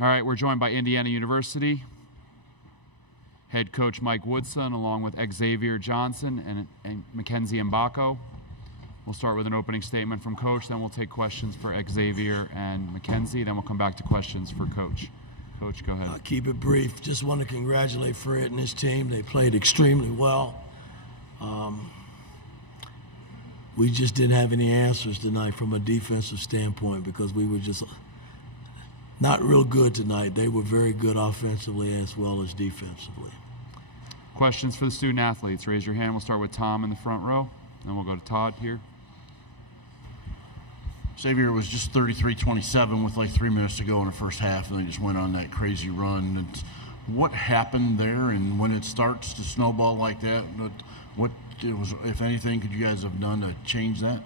All right, we're joined by Indiana University head coach Mike Woodson, along with Xavier Johnson and Mackenzie Mgbako. We'll start with an opening statement from Coach, then we'll take questions for Xavier and Mackenzie, then we'll come back to questions for Coach. Coach, go ahead. I'll keep it brief. Just want to congratulate Fred and his team. They played extremely well. We just didn't have any answers tonight from a defensive standpoint because we were just not real good tonight. They were very good offensively as well as defensively. Questions for the student athletes. Raise your hand. We'll start with Tom in the front row. Then we'll go to Todd here. Xavier was just 33-27 with like 3 minutes to go in the first half, and they just went on that crazy run. And what happened there, and when it starts to snowball like that, what it was, if anything, could you guys have done to change that?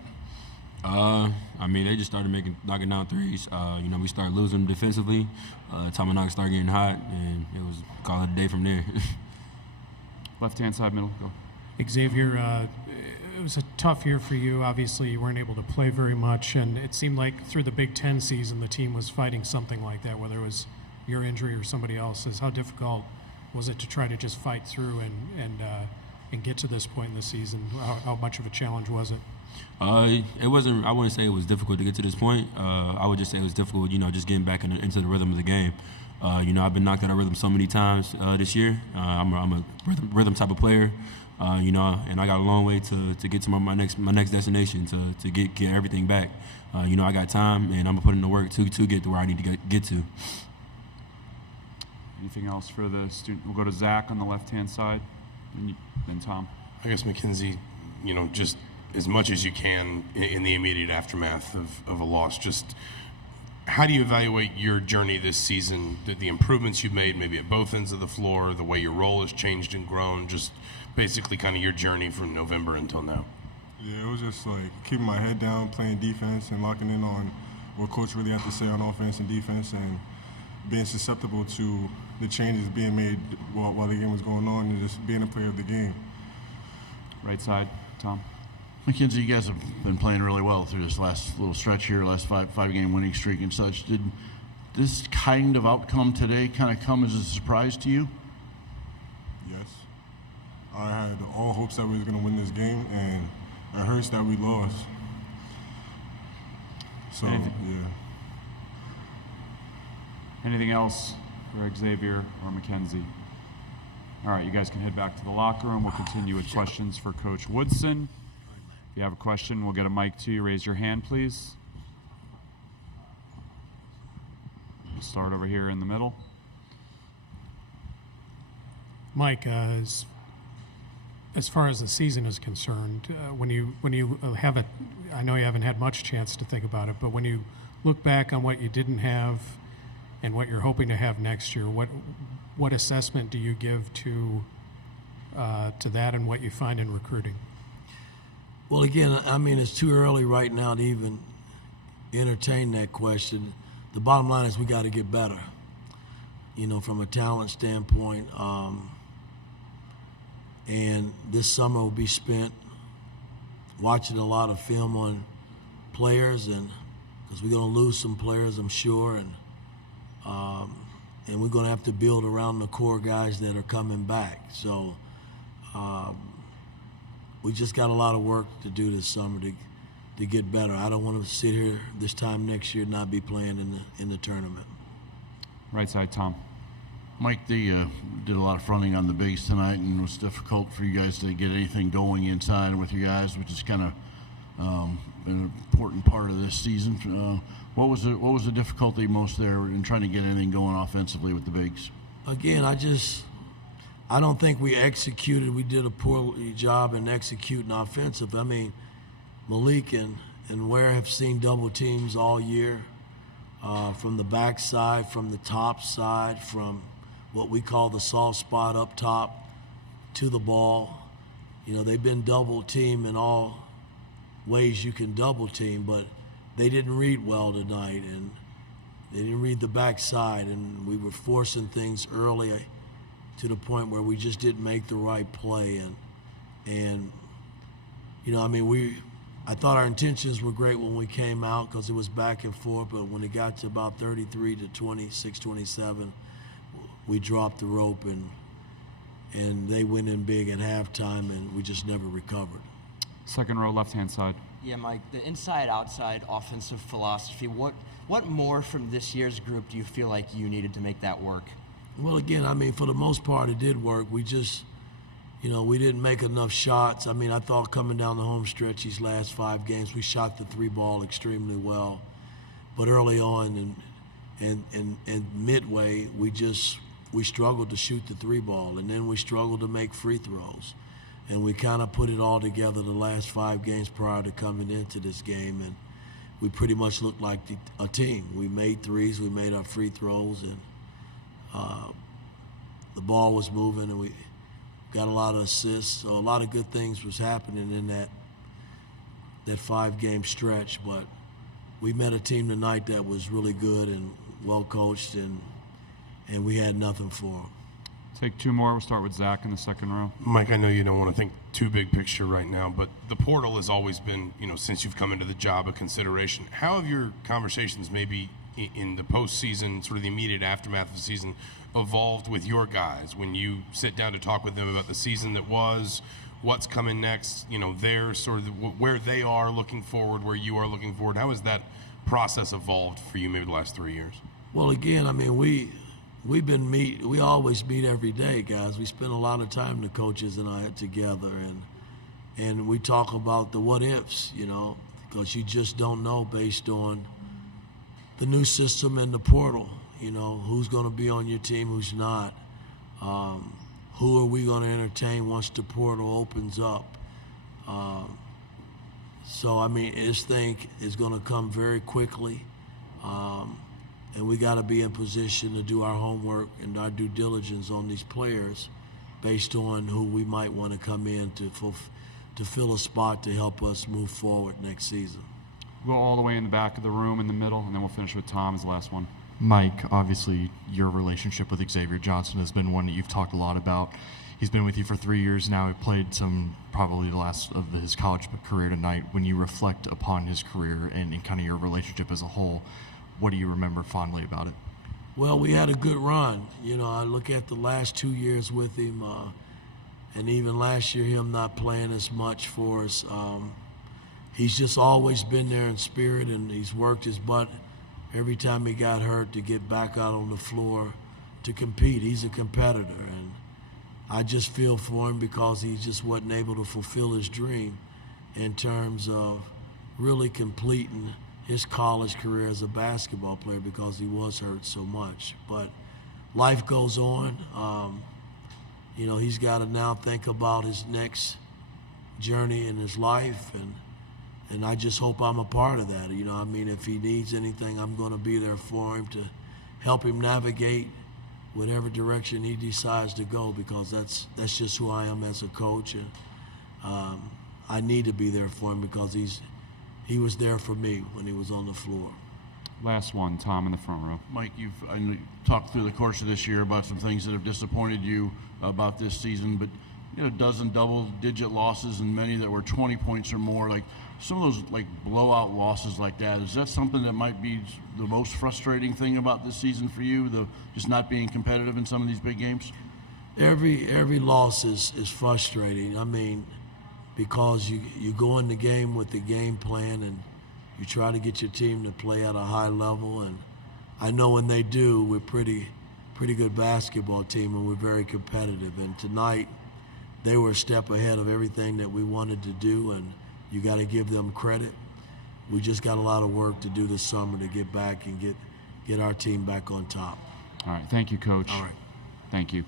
I mean, they just started knocking down threes. We started losing defensively. Tominaga started getting hot, and it was call it a day from there. Left-hand side, middle, go. Xavier, it was a tough year for you. Obviously, you weren't able to play very much, and it seemed like through the Big Ten season, the team was fighting something like that, whether it was your injury or somebody else's. How difficult was it to try to just fight through and get to this point in the season? How much of a challenge was it? It wasn't. I wouldn't say it was difficult to get to this point. I would just say it was difficult, just getting back into the rhythm of the game. I've been knocked out of rhythm so many times this year. I'm a rhythm type of player, and I got a long way to get to my next destination to get everything back. I got time, and I'm gonna put in the work to get to where I need to get to. Anything else for the student? We'll go to Zach on the left-hand side, and then Tom. I guess Mackenzie, just as much as you can in the immediate aftermath of a loss, just how do you evaluate your journey this season, the improvements you've made maybe at both ends of the floor, the way your role has changed and grown, just basically kind of your journey from November until now? Yeah, it was just like keeping my head down, playing defense and locking in on what coach really had to say on offense and defense, and being susceptible to the changes being made while the game was going on, and just being a player of the game. Right side, Tom. Mackenzie, you guys have been playing really well through this last little stretch here, last five-game winning streak and such. Did this kind of outcome today kind of come as a surprise to you? Yes. I had all hopes that we were going to win this game, and it hurts that we lost. So, yeah. Anything else for Xavier or Mackenzie? All right, you guys can head back to the locker room. We'll continue with questions for Coach Woodson. If you have a question, we'll get a mic to you. Raise your hand, please. We'll start over here in the middle. Mike, as far as the season is concerned, when you have it, I know you haven't had much chance to think about it, but when you look back on what you didn't have and what you're hoping to have next year, what assessment do you give to that and what you find in recruiting? Well, again, I mean, it's too early right now to even entertain that question. The bottom line is we got to get better, from a talent standpoint. And this summer will be spent watching a lot of film on players, and because we're going to lose some players, I'm sure, and we're going to have to build around the core guys that are coming back. So we just got a lot of work to do this summer to get better. I don't want to sit here this time next year and not be playing in the tournament. Right side, Tom. Mike, they did a lot of fronting on the bigs tonight, and it was difficult for you guys to get anything going inside with you guys, which is kind of been an important part of this season. What was the difficulty most there in trying to get anything going offensively with the bigs? Again, I don't think we executed. We did a poor job in executing offensive. I mean, Malik and Ware have seen double teams all year, from the back side, from the top side, from what we call the soft spot up top to the ball. They've been double teamed in all ways you can double team, but they didn't read well tonight, and they didn't read the back side, and we were forcing things early to the point where we just didn't make the right play. And I mean, I thought our intentions were great when we came out because it was back and forth, but when it got to about 33 to 26, 27, we dropped the rope and they went in big at halftime, and we just never recovered. Second row, left-hand side. Yeah, Mike, the inside-outside offensive philosophy, what more from this year's group do you feel like you needed to make that work? Well, again, I mean, for the most part, it did work. We just, we didn't make enough shots. I mean, I thought coming down the home stretch these last 5 games, we shot the 3-ball extremely well. But early on and midway, we struggled to shoot the 3-ball, and then we struggled to make free throws. And we kind of put it all together the last 5 games prior to coming into this game, and we pretty much looked like a team. We made threes, we made our free throws, and the ball was moving, and we got a lot of assists. So a lot of good things was happening in that 5-game stretch. But we met a team tonight that was really good and well coached, and we had nothing for them. Take 2 more. We'll start with Zach in the second row. Mike, I know you don't want to think too big picture right now, but the portal has always been, since you've come into the job, a consideration. How have your conversations maybe in the postseason, sort of the immediate aftermath of the season, evolved with your guys when you sit down to talk with them about the season that was, what's coming next, their sort of where they are looking forward, where you are looking forward? How has that process evolved for you maybe the last 3 years? Well, again, I mean, we always meet every day, guys. We spend a lot of time, the coaches and I, together, and we talk about the what ifs, because you just don't know based on the new system and the portal, who's going to be on your team, who's not. Who are we going to entertain once the portal opens up? So, I mean, this thing is going to come very quickly. And we got to be in position to do our homework and our due diligence on these players based on who we might want to come in to fill a spot to help us move forward next season. We'll go all the way in the back of the room in the middle, and then we'll finish with Tom as the last one. Mike, obviously your relationship with Xavier Johnson has been one that you've talked a lot about. He's been with you for 3 years now. He played probably the last of his college career tonight. When you reflect upon his career and kind of your relationship as a whole, what do you remember fondly about it? Well, we had a good run. I look at the last 2 years with him, and even last year, him not playing as much for us. He's just always been there in spirit, and he's worked his butt every time he got hurt to get back out on the floor to compete. He's a competitor, and I just feel for him because he just wasn't able to fulfill his dream in terms of really completing his college career as a basketball player because he was hurt so much. But life goes on. He's got to now think about his next journey in his life, and I just hope I'm a part of that. If he needs anything, I'm going to be there for him to help him navigate whatever direction he decides to go, because that's just who I am as a coach, and I need to be there for him because he was there for me when he was on the floor. Last one, Tom in the front row. Mike, I know you talked through the course of this year about some things that have disappointed you about this season, but a dozen double-digit losses and many that were 20 points or more. Like some of those blowout losses like that, is that something that might be the most frustrating thing about this season for you, just not being competitive in some of these big games? Every loss is frustrating. Because you go in the game with the game plan and you try to get your team to play at a high level, and I know when they do, we're pretty good basketball team and we're very competitive. And tonight, they were a step ahead of everything that we wanted to do, and you got to give them credit. We just got a lot of work to do this summer to get back and get our team back on top. All right, thank you, Coach. All right. Thank you.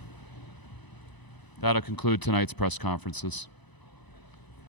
That'll conclude tonight's press conferences.